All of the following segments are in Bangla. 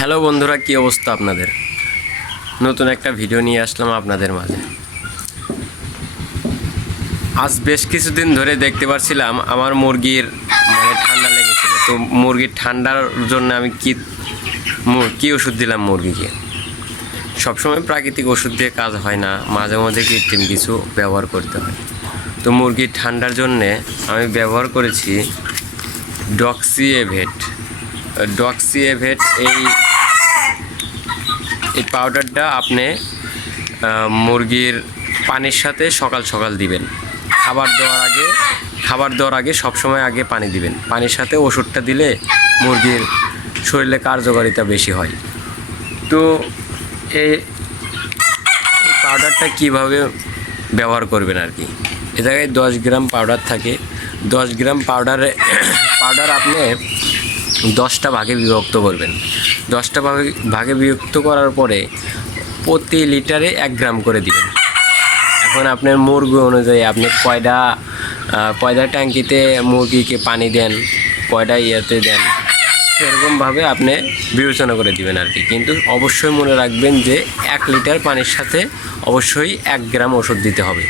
হ্যালো বন্ধুরা, কী অবস্থা আপনাদের? নতুন একটা ভিডিও নিয়ে আসলাম আপনাদের মাঝে। আজ বেশ কিছুদিন ধরে দেখতে পাচ্ছিলাম আমার মুরগির ঠান্ডা লেগেছিল। তো মুরগির ঠান্ডার জন্য আমি কী ওষুধ দিলাম মুরগিকে। সবসময় প্রাকৃতিক ওষুধ দিয়ে কাজ হয় না, মাঝে মাঝে কৃত্রিম কিছু ব্যবহার করতে হয়। তো মুরগির ঠান্ডার জন্যে আমি ব্যবহার করেছি ডক্সিএভেট। এই পাউডারটা আপনি মুরগির পানির সাথে সকাল সকাল দিবেন। খাবার দেওয়ার আগে সবসময় আগে পানি দিবেন। পানির সাথে ওষুধটা দিলে মুরগির শরীরে কার্যকারিতা বেশি হয়। তো এই পাউডারটা কিভাবে ব্যবহার করবেন আর কি। এ জায়গায় 10 গ্রাম পাউডার থাকে। 10 গ্রাম পাউডার আপনি 10টা ভাগে বিভক্ত করবেন। 10টা ভাগে বিভক্ত করার পরে প্রতি লিটারে 1 গ্রাম করে দিবেন। এখন আপনার মুরগি অনুযায়ী আপনি কয়টা ট্যাঙ্কিতে মুরগিকে পানি দেন, কয়টা ইয়েতে দেন, সেরকমভাবে আপনি বিবেচনা করে দিবেন আর কি। কিন্তু অবশ্যই মনে রাখবেন যে 1 লিটার পানির সাথে অবশ্যই 1 গ্রাম ওষুধ দিতে হবে,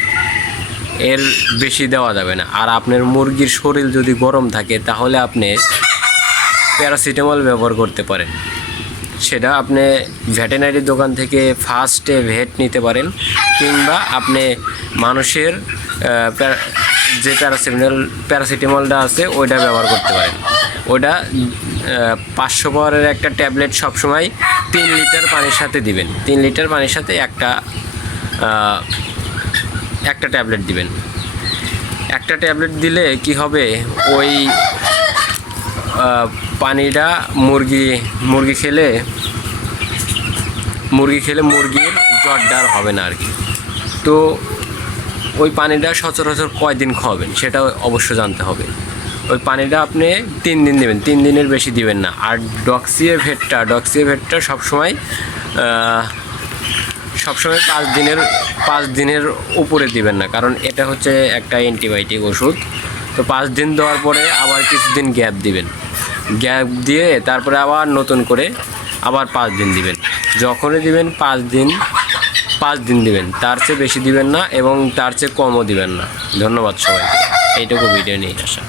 এর বেশি দেওয়া যাবে না। আর আপনার মুরগির শরীর যদি গরম থাকে তাহলে আপনি প্যারাসিটামল ব্যবহার করতে পারেন। সেটা আপনি ভেটেরিনারি দোকান থেকে ফার্স্টে ভেট নিতে পারেন, কিংবা আপনি মানুষের যে প্যারাসিটামলটা আছে ওইটা ব্যবহার করতে পারেন। ওটা 500 পাওয়ারের একটা ট্যাবলেট সবসময় 3 লিটার পানির সাথে দিবেন। 3 লিটার পানির সাথে একটা ট্যাবলেট দিবেন। একটা ট্যাবলেট দিলে কি হবে, ওই পানিটা মুরগি খেলে মুরগির জ্বর হবে না আর কি। তো ওই পানিটা সচরাচর কয়দিন খাওয়াবেন সেটা অবশ্য জানতে হবে। ওই পানিটা আপনি 3 দিন দেবেন, 3 দিনের বেশি দিবেন না। আর ডক্সিএভেটটা সবসময় 5 দিনের উপরে দিবেন না, কারণ এটা হচ্ছে একটা অ্যান্টিবায়োটিক ওষুধ। তো 5 দিন দেওয়ার পরে আবার কিছুদিন গ্যাপ দিবেন। গ্যাপ দিয়ে তারপরে আবার নতুন করে আবার 5 দিন দিবেন। যখনই দিবেন 5 দিন দিবেন, তার চেয়ে বেশি দিবেন না এবং তার চেয়ে কমও দিবেন না। ধন্যবাদ সবাইকে। এইটুকু ভিডিও নিয়ে আসা।